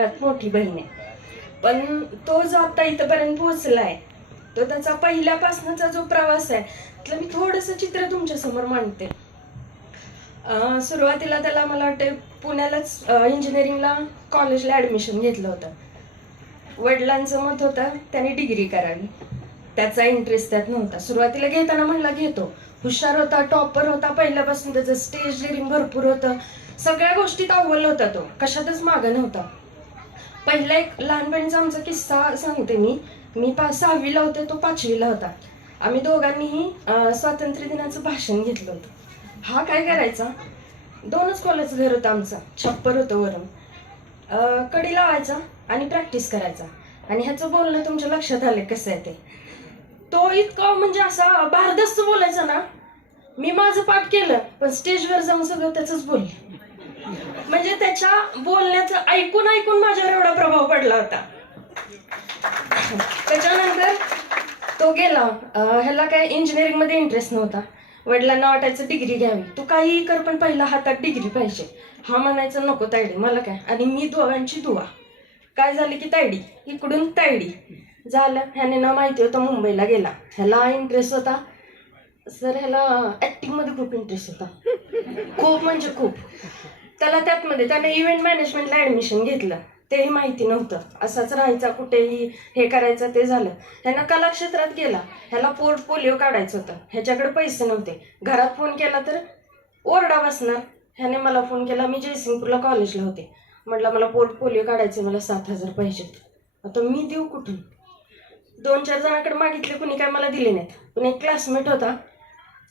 त्यात मोठी बहीण आहे. पण तो जो आता इथपर्यंत पोहोचलाय, तो त्याचा पहिल्यापासूनचा जो प्रवास आहे त्यातलं मी थोडंसं चित्र तुमच्या समोर मांडते. सुरुवातीला त्याला मला वाटते पुण्यालाच इंजिनिअरिंगला कॉलेजला ॲडमिशन घेतलं होतं. वडिलांचं मत होतं त्याने डिग्री करावी, त्याचा इंटरेस्ट त्यात नव्हता. सुरुवातीला घेताना म्हणला घेतो, हुशार होता, टॉपर होता, पहिल्यापासून त्याचं स्टेज डेअरिंग भरपूर होतं, सगळ्या गोष्टीत अव्वल होता, तो कशातच मागं नव्हता. पहिला एक लहानपणीचा आमचा किस्सा सांगते मी. 6वीला होते, तो 5वीला होता. आम्ही दोघांनीही स्वातंत्र्य दिनाचं भाषण घेतलं होतं. हा काय करायचा, 2च खोल्याचं घर होतं आमचं, छप्पर होतं वरून. कडी लावायचा आणि प्रॅक्टिस करायचा. आणि ह्याचं बोलणं तुमच्या लक्षात आले कसं आहे ते. तो इतकं म्हणजे असा भारदस्त बोलायचा ना, मी माझं पाठ केलं पण स्टेजवर जाऊन सगळं त्याचंच बोलले. म्हणजे त्याच्या बोलण्याचं ऐकून ऐकून माझ्यावर एवढा प्रभाव पडला होता. त्याच्यानंतर तो गेला. ह्याला काय इंजिनिअरिंग मध्ये इंटरेस्ट नव्हता. वडिलांना वाटायचं डिग्री घ्यावी, तू काहीही कर पण पहिला हातात डिग्री पाहिजे. हा म्हणायचं नको तायडी मला काय, आणि मी दोघांची दुवा. काय झालं की तायडी इकडून तायडी झालं. ह्याने ना माहिती होतं मुंबईला गेला. ह्याला इंटरेस्ट होता सर, ह्याला ऍक्टिंग मध्ये खूप इंटरेस्ट होता, खूप म्हणजे खूप. त्याला त्याने इव्हेंट मॅनेजमेंटला ऍडमिशन घेतलं, तेही माहिती नव्हतं. असाच राहायचा कुठेही, हे करायचं ते झालं. ह्यानं कलाक्षेत्रात गेला. ह्याला पोर्टफोलिओ काढायचं होतं, ह्याच्याकडे पैसे नव्हते. घरात फोन केला तर ओरडा बसणार. ह्याने मला फोन केला, मी जयसिंगपूरला कॉलेजला होते. म्हटलं मला पोर्टफोलिओ काढायचे, मला 7,000 पाहिजेत. आता मी देऊ कुठून? 2-4 जणांकडे मागितले, कुणी काय मला दिले नाहीत. पण एक क्लासमेट होता,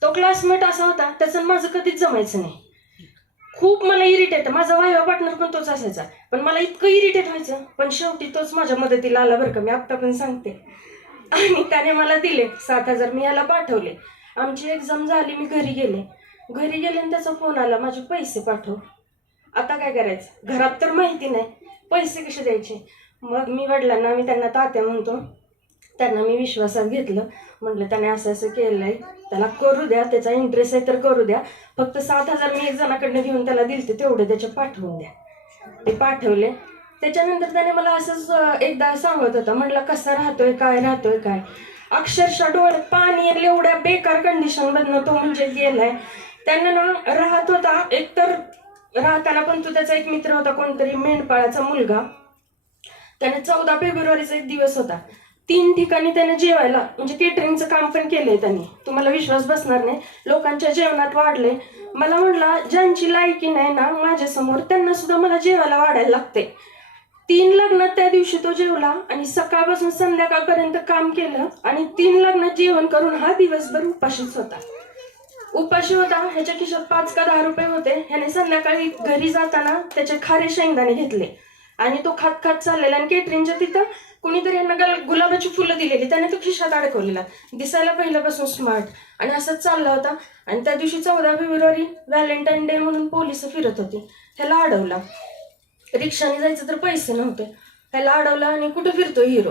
तो क्लासमेट असा होता त्याचं माझं कधीच जमायचं नाही. खूप मला इरिटेट, माझा वायवा पार्टनर पण तोच असायचा, पण मला इतकं इरिटेट व्हायचं. पण शेवटी तोच माझ्या मदतीला आला बरं का, मी आत्ता पण सांगते. आणि त्याने मला दिले 7,000, मी याला पाठवले. आमची एक्झाम झाली, मी घरी गेले आणि त्याचा फोन आला, माझे पैसे पाठव. आता काय करायचं, घरात तर माहिती नाही, पैसे कसे द्यायचे. मग मी वडिलांना, मी त्यांना तात्या म्हणतो, त्यांना मी विश्वासात घेतलं. म्हटलं त्याने असं असं केलंय, त्याला करू द्या, त्याचा इंटरेस्ट आहे तर करू द्या. फक्त 7,000 मी एक जणाकडनं घेऊन त्याला दिलते, तेवढे त्याचे पाठवून द्या. ते पाठवले. त्याच्यानंतर त्याने मला असंच एकदा सांगत होता, म्हटलं कसा राहतोय काय. अक्षरशः डोळ्यात पाणी एवढ्या बेकार कंडिशन मधनं तो म्हणजे गेलाय. त्यांना ना राहत होता, एकतर राहताना पण तो त्याचा एक मित्र होता, कोणतरी मेंढपाळाचा मुलगा. त्याने 14 फेब्रुवारीचा एक दिवस होता, 3 ठिकाणी त्याने जेवायला, म्हणजे केटरिंगचं काम पण केलंय त्यांनी. तुम्हाला विश्वास बसणार नाही, लोकांच्या जेवणात वाढले. मला म्हटला ज्यांची लायकी नाही ना माझ्यासमोर, त्यांना सुद्धा मला जेवायला वाढायला लागते. 3 लग्नात त्या दिवशी तो जेवला आणि सकाळपासून संध्याकाळपर्यंत काम केलं, आणि 3 लग्नात जेवण करून हा दिवसभर उपाशीच होता. ह्याच्या खिशात 5 का 10 रुपये होते. ह्याने संध्याकाळी घरी जाताना त्याचे खारे शेंगदाणे घेतले आणि तो खात खात चाललेला. आणि केटरिंगच्या तिथं कुणीतरी यांना गुलाबाची फुलं दिलेली, त्याने तो खिशात अडकवलेला. दिसायला पहिल्यापासून स्मार्ट, आणि असंच चालला होता. आणि त्या दिवशी 14 फेब्रुवारी व्हॅलेंटाईन डे म्हणून पोलिस फिरत होती. ह्याला अडवला. रिक्षाने जायचं तर पैसे नव्हते. ह्याला अडवला आणि कुठं फिरतो हिरो.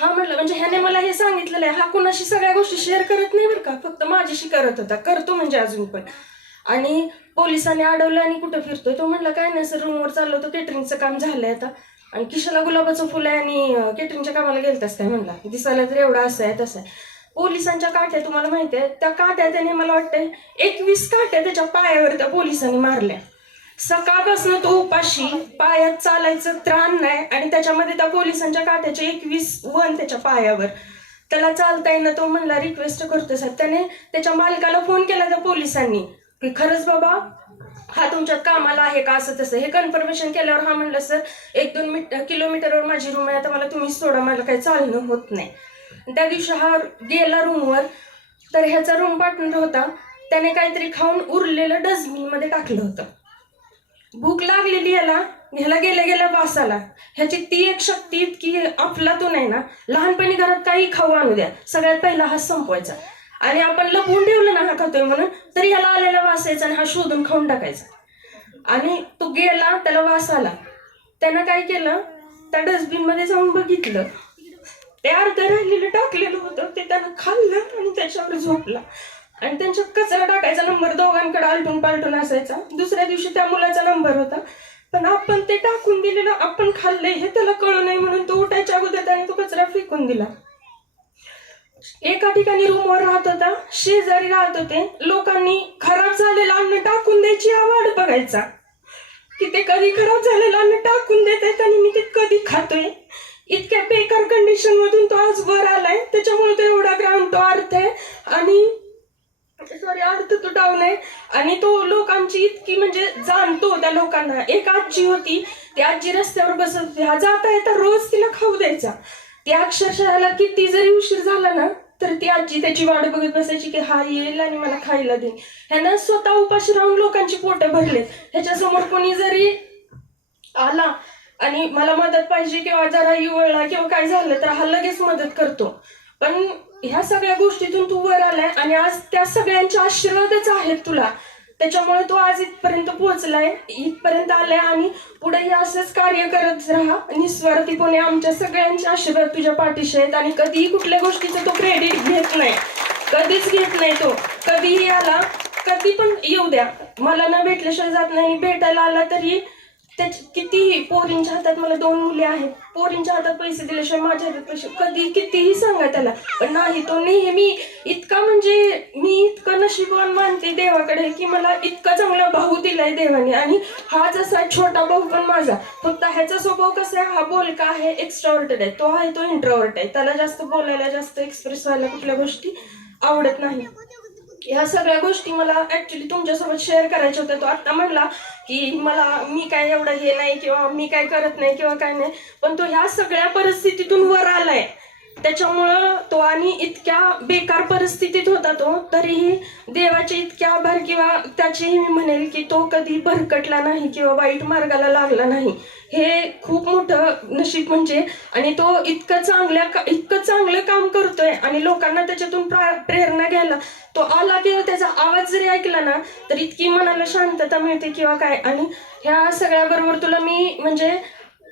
हा म्हटलं, म्हणजे ह्याने मला हे सांगितलेलं आहे, हा कुणाशी सगळ्या गोष्टी शेअर करत नाही बरं का, फक्त माझ्याशी करत होता, करतो म्हणजे अजून पण. आणि पोलिसांनी अडवलं आणि कुठं फिरतोय. तो म्हटलं काय नाही सर, रूमवर चाललो होतो, केटरिंगचं काम झालंय आता, आणि खिशाला गुलाबाचं फुलं आहे आणि केटरिंगच्या कामाला गेलतास काय म्हणला. दिसायला तर एवढा असं आहे तसं आहे. पोलिसांच्या काट्या तुम्हाला माहिती आहे, त्या काट्या त्याने मला वाटतंय 21 काट्या त्याच्या पायावर त्या पोलिसांनी मारल्या. सकाळपासून तो उपाशी, पायात चालायचं त्राण नाही, आणि त्याच्यामध्ये त्या पोलिसांच्या काट्याचे 21 वन त्याच्या पायावर. त्याला चालता येईना. तो म्हणला रिक्वेस्ट करतो सर. त्याने त्याच्या मालकाला फोन केला त्या पोलिसांनी की खरंच बाबा हा तुमच्यात कामाला आहे का, असं तसं. हे कन्फर्मेशन केल्यावर हा म्हणलं सर 1-2 किलोमीटरवर माझी रूम आहे, आता मला तुम्ही सोडा, मला काही चालणं होत नाही. त्या दिवशी हा गेला रूमवर. तर ह्याचा रूम पार्टनर होता, त्याने काहीतरी खाऊन उरलेलं डस्टबिन मध्ये टाकलं होतं. भूक लागलेली ह्याला गेल्या गेल्या वास आला. ह्याची ती एक शक्ती इतकी अफलातून आहे ना, लहानपणी घरात काही खाऊ आणू द्या, सगळ्यात पहिला हा संपवायचा. आणि आपण लपवून ठेवलं ना हा खातोय म्हणून, तरी ह्याला आलेला वास यायचा आणि हा शोधून खाऊन टाकायचा. आणि तो गेला, त्याला वास आला. त्यानं काय केलं, त्या डस्टबिन मध्ये जाऊन बघितलं, ते अर्ध राहिलेलं टाकलेलं होतं, ते त्यानं खाल्लं आणि त्याच्यावर झोपला. आणि त्यांच्या कचरा टाकायचा नंबर दोघांकडे आलटून पालटून असायचा. दुसऱ्या दिवशी त्या मुलाचा नंबर होता, पण आपण ते टाकून दिलेलं, आपण खाल्लंय हे त्याला कळू नये म्हणून तो उठायच्या अगोदर त्याने तो कचरा फेकून दिला. एका ठिकाणी रूमवर राहत होता, शेजारी राहत होते, लोकांनी खराब झालेलं अन्न टाकून द्यायची हा वाट बघायचा की ते कधी खराब झालेलं अन्न टाकून देत आहेत आणि मी ते कधी खातोय. इतक्या बेकार कंडिशन मधून तो आज वर आलाय, त्याच्यामुळे तो एवढा ग्राउंड तो अर्थ आहे आणि अर्थ तो डाऊन आहे. आणि तो लोकांची इतकी म्हणजे जाणतो त्या लोकांना. एक आजी होती, ती आजी रस्त्यावर बसत होती, हा जाता येता रोज तिला खाऊ द्यायचा. ती अक्षरशः किती जरी उशीर झाला ना तर ती आजी त्याची वाट बघत बसायची की हा येईल आणि मला खायला दे. ह्यानं स्वतः उपाशी राहून लोकांची पोटं भरले. ह्याच्यासमोर कोणी जरी आला आणि मला मदत पाहिजे किंवा जरा युवळला किंवा काय झालं तर हा लगेच मदत करतो. पण ह्या सगळ्या गोष्टीतून तू वर आलाय आणि आज त्या सगळ्यांचे आशीर्वादच आहेत तुला, त्याच्यामुळे तू आज इथपर्यंत पोहोचलाय, इथपर्यंत आलाय आणि पुढेही असंच कार्य करत राहा. निस्वार्थीपणे आमच्या सगळ्यांचे आशीर्वाद तुझ्या पाठीशी आहेत आणि कधीही कुठल्या गोष्टीचं तो क्रेडिट घेत नाही, कधीच घेत नाही. तो कधीही आला, कधी पण येऊ द्या, मला न भेटल्याशिवाय जात नाही. भेटायला आला तरी कितीही, पोरींच्या हातात मला 2 मुली आहेत, पोरींच्या हातात पैसे दिल्याशिवाय माझ्या हातात पैसे, कधी कितीही सांगा त्याला, पण नाही. तो नेहमी इतका म्हणजे मी इतकं नशीबवान मानते देवाकडे की मला इतका चांगला भाऊ दिलाय देवाने. आणि हा जसा छोटा भाऊ पण माझा, फक्त ह्याचा स्वभाव कसा आहे, हा बोलका आहे, एक्स्ट्रावर्टेड आहे. तो आहे तो इंट्रोवर्ट आहे, त्याला जास्त बोलायला, जास्त एक्सप्रेस व्हायला कुठल्या गोष्टी आवडत नाही. ह्या सगळ्या गोष्टी मला ऍक्च्युली तुमच्यासोबत शेअर करायच्या होत्या. तो आता म्हणला की मी काय एवढं हे नाही किंवा मी काय करत नाही किंवा काय नाही, पण तो ह्या सगळ्या परिस्थितीतून वर आलाय. त्याच्यामुळं तो, आणि इतक्या बेकार परिस्थितीत होता तो, तरीही देवाचे इतके आभार किंवा त्याचेही मी म्हणेल की तो कधी भरकटला नाही किंवा वाईट मार्गाला लागला नाही. हे खूप मोठं नशीब म्हणजे. आणि तो इतकं चांगलं काम करतोय आणि लोकांना त्याच्यातून प्रेरणा घ्यायला तो आला किंवा त्याचा आवाज जरी ऐकला ना तर इतकी मनाला शांतता मिळते किंवा काय. आणि ह्या सगळ्याबरोबर तुला मी म्हणजे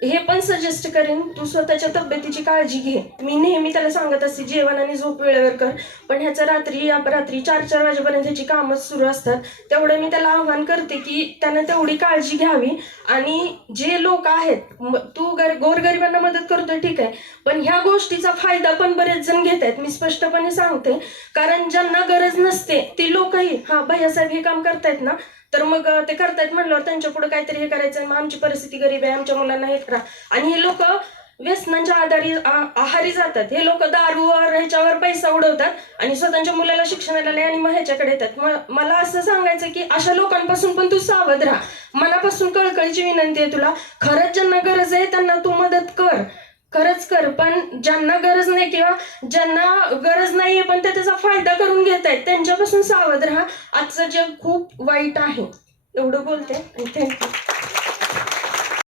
हे पण सजेस्ट करेन, तू स्वतःच्या तब्येतीची काळजी घे. मी नेहमी त्याला सांगत असते जेवण आणि झोप वेळेवर कर, पण ह्याचं रात्री 4-4 वाजेपर्यंत ह्याची कामच सुरू असतात. तेवढं मी त्याला आव्हान करते की त्यानं तेवढी काळजी घ्यावी. आणि जे लोक आहेत, तू गोरगरिबांना मदत करतोय ठीक आहे, पण ह्या गोष्टीचा फायदा पण बरेच जण घेत आहेत, मी स्पष्टपणे सांगते. कारण ज्यांना गरज नसते ती लोकही भैयासाहेब हे काम करतायत ना, तर मग ते करतायत म्हणल्यावर त्यांच्या पुढे काहीतरी हे करायचं, मग आमची परिस्थिती गरीब आहे, आमच्या मुलांना हे करा. आणि हे लोक व्यसनांच्या आहारी जातात. हे लोक दारूवर ह्याच्यावर पैसा उडवतात आणि स्वतःच्या मुलाला शिक्षणाला नाही आणि मग ह्याच्याकडे येतात. मला असं सांगायचं की अशा लोकांपासून पण तू सावध राहा. मनापासून कळकळीची विनंती आहे तुला. खरंच ज्यांना गरज आहे त्यांना तू मदत कर, खरंच कर. पण ज्यांना गरज नाही किंवा ज्यांना गरज नाहीये पण ते त्याचा फायदा करून घेत आहेत, त्यांच्यापासून सावध राहा. आजचं जग खूप वाईट आहे. एवढं बोलते आणि थँक्यू.